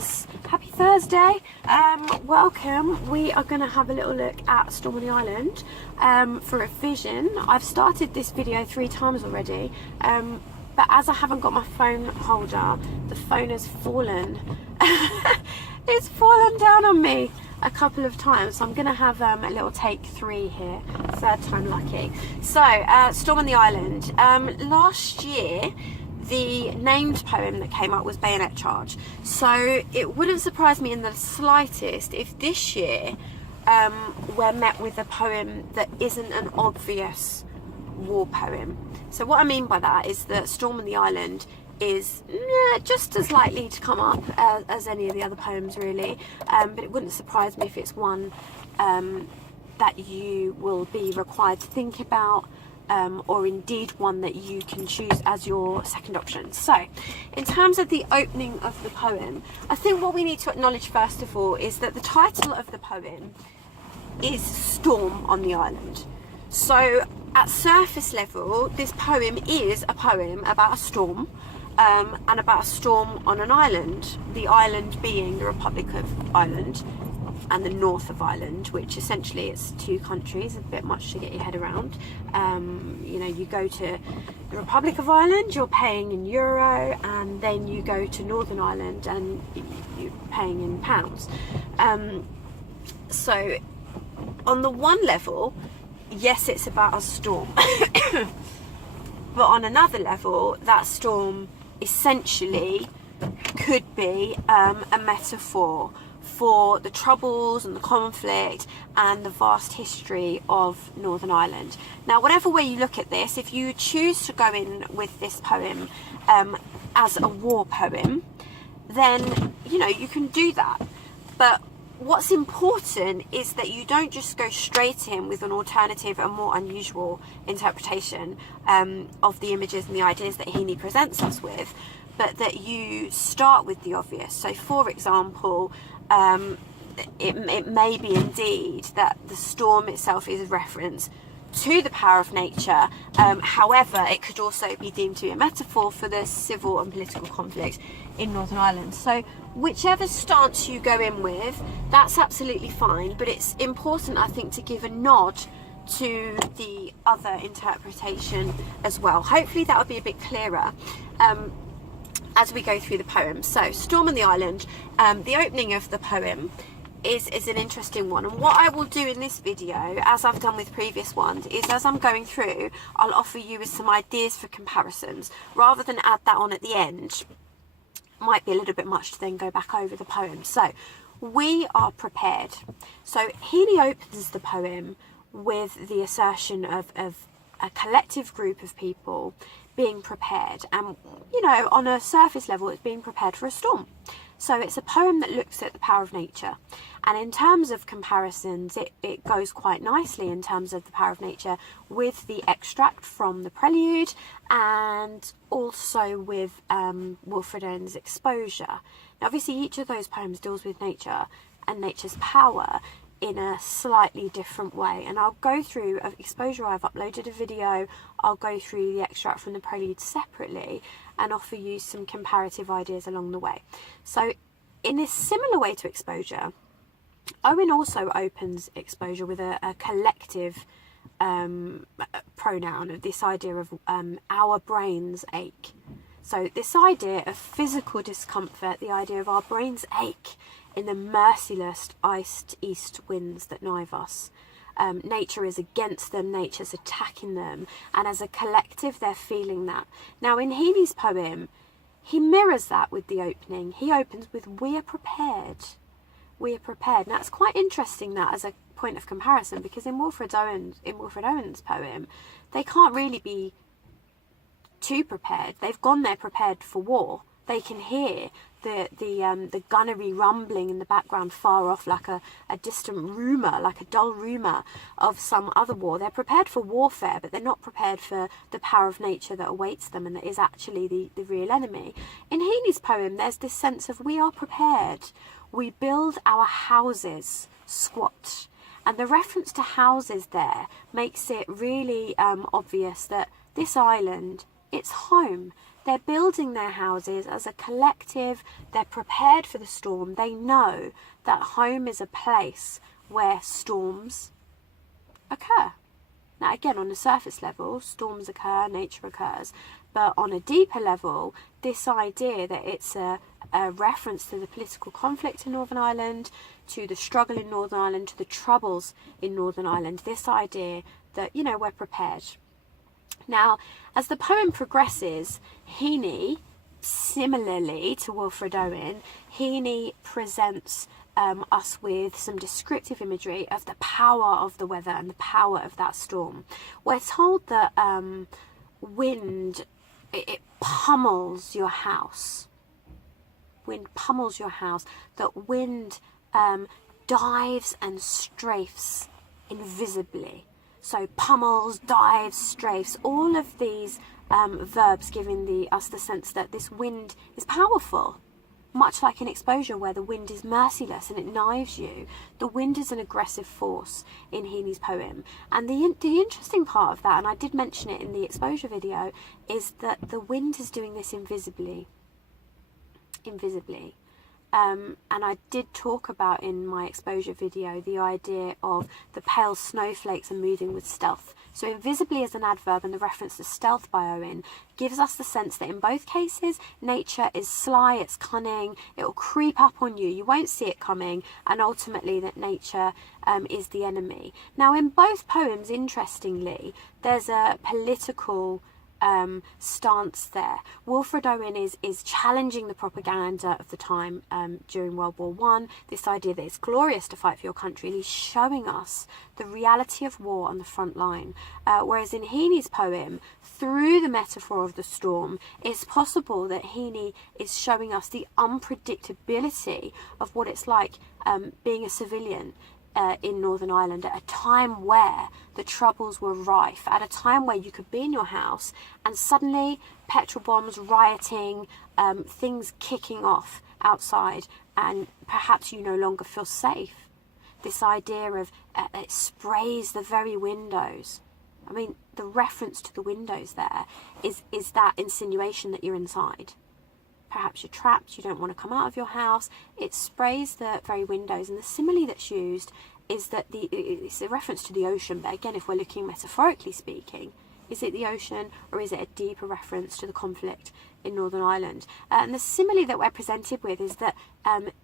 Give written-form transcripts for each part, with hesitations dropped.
guys, happy Thursday. Welcome. We are going to have a little look at Storm on the Island for a vision. I've started this video 3 times already, but as I haven't got my phone holder, the phone has fallen. It's fallen down on me a couple of times, so I'm going to have a little take 3 here, 3rd time lucky. So Storm on the Island. Last year the named poem that came up was Bayonet Charge, so it wouldn't surprise me in the slightest if this year we're met with a poem that isn't an obvious war poem. So what I mean by that is that Storm on the Island is just as likely to come up as any of the other poems, really, but it wouldn't surprise me if it's one that you will be required to think about, or indeed one that you can choose as your second option. So in terms of the opening of the poem, I think what we need to acknowledge first of all is that the title of the poem is Storm on the Island. So at surface level, this poem is a poem about a storm, and about a storm on an island, the island being the Republic of Ireland and the north of Ireland, which essentially it's 2 countries, a bit much to get your head around. You know, you go to the Republic of Ireland, you're paying in euro, and then you go to Northern Ireland and you're paying in pounds. So on the one level, yes, it's about a storm, but on another level, that storm essentially could be a metaphor for the troubles and the conflict and the vast history of Northern Ireland. Now, whatever way you look at this, if you choose to go in with this poem as a war poem, then, you know, you can do that. But what's important is that you don't just go straight in with an alternative and more unusual interpretation of the images and the ideas that Heaney presents us with, but that you start with the obvious. So, for example, it may be indeed that the storm itself is a reference to the power of nature. However, it could also be deemed to be a metaphor for the civil and political conflict in Northern Ireland. So whichever stance you go in with, that's absolutely fine, but it's important, I think, to give a nod to the other interpretation as well. Hopefully that will be a bit clearer as we go through the poem. So Storm on the Island, the opening of the poem is an interesting one, and what I will do in this video, as I've done with previous ones, is as I'm going through, I'll offer you with some ideas for comparisons rather than add that on at the end. Might be a little bit much to then go back over the poem. So we are prepared. So Heaney opens the poem with the assertion of a collective group of people being prepared, and, you know, on a surface level, it's being prepared for a storm. So it's a poem that looks at the power of nature, and in terms of comparisons, it goes quite nicely in terms of the power of nature with the extract from the prelude, and also with Wilfred Owen's Exposure. Now, obviously, each of those poems deals with nature and nature's power in a slightly different way, and I'll go through Exposure. I've uploaded a video. I'll go through the extract from the prelude separately and offer you some comparative ideas along the way. So in a similar way to Exposure, Owen also opens Exposure with a collective pronoun of this idea of our brains ache. So this idea of physical discomfort, the idea of our brains ache in the merciless iced east winds that knife us. Nature is against them, nature's attacking them, and as a collective they're feeling that. Now in Heaney's poem, he mirrors that with the opening. He opens with "we are prepared, we are prepared." Now it's quite interesting that as a point of comparison, because in Wilfred Owen's poem, they can't really be too prepared. They've gone there prepared for war. They can hear the gunnery rumbling in the background far off, like a distant rumour, like a dull rumour of some other war. They're prepared for warfare, but they're not prepared for the power of nature that awaits them and that is actually the real enemy. In Heaney's poem, there's this sense of we are prepared. We build our houses squat. And the reference to houses there makes it really obvious that this island, it's home. They're building their houses as a collective. They're prepared for the storm. They know that home is a place where storms occur. Now, again, on a surface level, storms occur, nature occurs. But on a deeper level, this idea that it's a reference to the political conflict in Northern Ireland, to the struggle in Northern Ireland, to the troubles in Northern Ireland, this idea that, you know, we're prepared. Now, as the poem progresses, Heaney, similarly to Wilfred Owen, Heaney presents us with some descriptive imagery of the power of the weather and the power of that storm. We're told that wind, it pummels your house. Wind pummels your house. That wind dives and strafes invisibly. So pummels, dives, strafes, all of these verbs giving us the sense that this wind is powerful. Much like an exposure where the wind is merciless and it knives you, the wind is an aggressive force in Heaney's poem. And the interesting part of that, and I did mention it in the exposure video, is that the wind is doing this invisibly. And I did talk about in my exposure video the idea of the pale snowflakes are moving with stealth. So invisibly as an adverb, and the reference to stealth by Owen gives us the sense that in both cases nature is sly, it's cunning, it will creep up on you, you won't see it coming, and ultimately that nature is the enemy. Now in both poems, interestingly, there's a political stance there. Wilfred Owen is challenging the propaganda of the time during World War I, this idea that it's glorious to fight for your country, and he's showing us the reality of war on the front line. Whereas in Heaney's poem, through the metaphor of the storm, it's possible that Heaney is showing us the unpredictability of what it's like being a civilian in Northern Ireland at a time where the troubles were rife, at a time where you could be in your house and suddenly petrol bombs, rioting, things kicking off outside, and perhaps you no longer feel safe. This idea of it sprays the very windows. I mean, the reference to the windows there is that insinuation that you're inside. Perhaps you're trapped, you don't want to come out of your house. It sprays the very windows, and the simile that's used is that it's a reference to the ocean, but again, if we're looking metaphorically speaking, is it the ocean or is it a deeper reference to the conflict in Northern Ireland? And the simile that we're presented with is that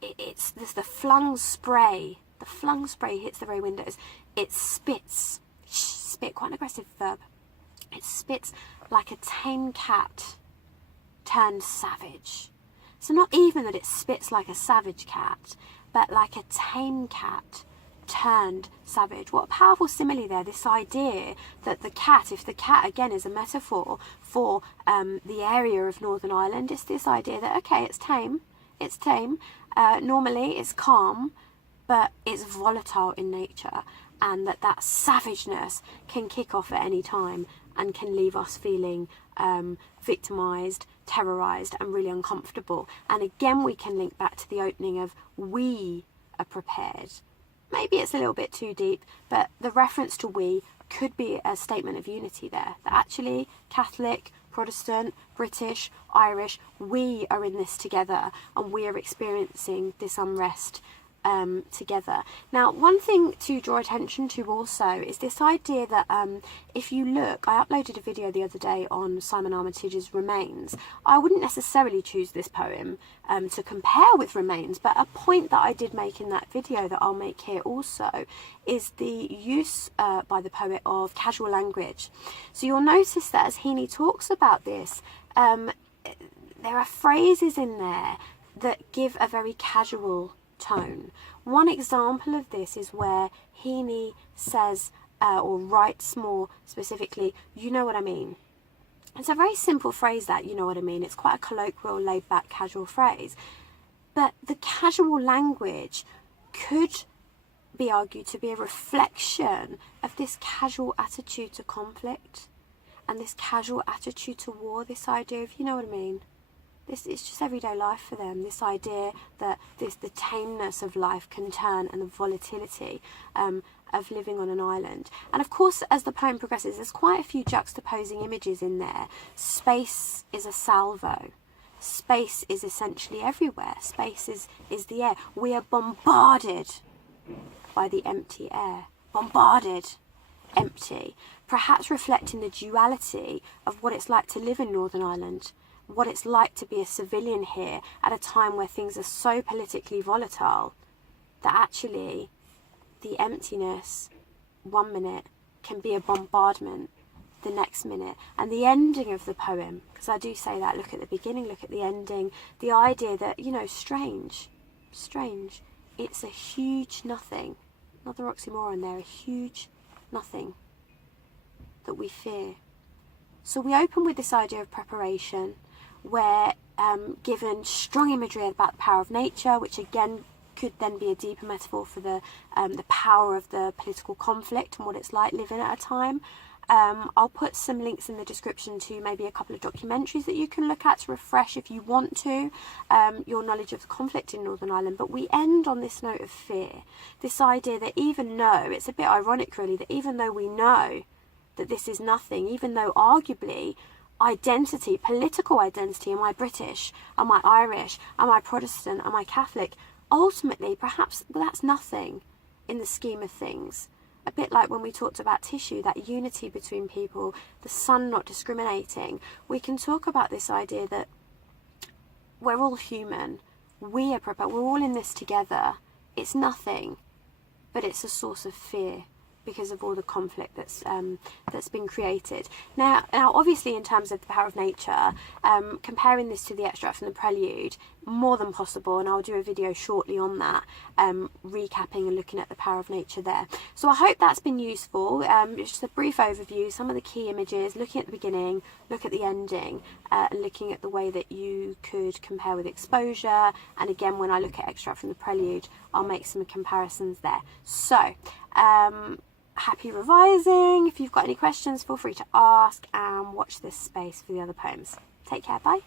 it's the flung spray. The flung spray hits the very windows. It spits, quite an aggressive verb. It spits like a tame cat turned savage. So not even that it spits like a savage cat, but like a tame cat turned savage. What a powerful simile there, this idea that the cat, if the cat again is a metaphor for the area of Northern Ireland, it's this idea that, okay, it's tame, normally it's calm, but it's volatile in nature, and that savageness can kick off at any time and can leave us feeling victimised, terrorised and really uncomfortable. And again, we can link back to the opening of we are prepared. Maybe it's a little bit too deep, but the reference to we could be a statement of unity there, that actually Catholic, Protestant, British, Irish, we are in this together, and we are experiencing this unrest together. Now, one thing to draw attention to also is this idea that if you look, I uploaded a video the other day on Simon Armitage's Remains. I wouldn't necessarily choose this poem to compare with Remains, but a point that I did make in that video that I'll make here also is the use by the poet of casual language. So you'll notice that as Heaney talks about this, there are phrases in there that give a very casual tone. One example of this is where Heaney says or writes more specifically, you know what I mean. It's a very simple phrase, that you know what I mean. It's quite a colloquial, laid back, casual phrase, but the casual language could be argued to be a reflection of this casual attitude to conflict and this casual attitude to war, this idea of, you know what I mean. It's just everyday life for them, this idea that the tameness of life can turn, and the volatility, and of living on an island. And of course, as the poem progresses, there's quite a few juxtaposing images in there. Space is a salvo. Space is essentially everywhere. Space is the air. We are bombarded by the empty air. Bombarded, empty. Perhaps reflecting the duality of what it's like to live in Northern Ireland, what it's like to be a civilian here at a time where things are so politically volatile that actually the emptiness 1 minute can be a bombardment the next minute. And the ending of the poem, because I do say that, look at the beginning, look at the ending, the idea that, you know, strange, it's a huge nothing, another oxymoron there, a huge nothing that we fear. So we open with this idea of preparation, where given strong imagery about the power of nature, which again could then be a deeper metaphor for the power of the political conflict and what it's like living at a time. I'll put some links in the description to maybe a couple of documentaries that you can look at to refresh, if you want to, your knowledge of the conflict in Northern Ireland. But we end on this note of fear, this idea that even though, it's a bit ironic really, that even though we know that this is nothing, even though arguably identity, political identity, am I British, am I Irish, am I Protestant, am I Catholic, ultimately perhaps that's nothing in the scheme of things. A bit like when we talked about tissue, that unity between people, the sun not discriminating. We can talk about this idea that we're all human, we are prepared, we're all in this together. It's nothing, but it's a source of fear because of all the conflict that's been created. Now obviously in terms of the power of nature, comparing this to the extract from the Prelude, more than possible, and I'll do a video shortly on that, recapping and looking at the power of nature there. So I hope that's been useful. It's just a brief overview, some of the key images, looking at the beginning, look at the ending, and looking at the way that you could compare with exposure. And again, when I look at extract from the Prelude, I'll make some comparisons there. So happy revising. If you've got any questions, feel free to ask, and watch this space for the other poems. Take care, bye.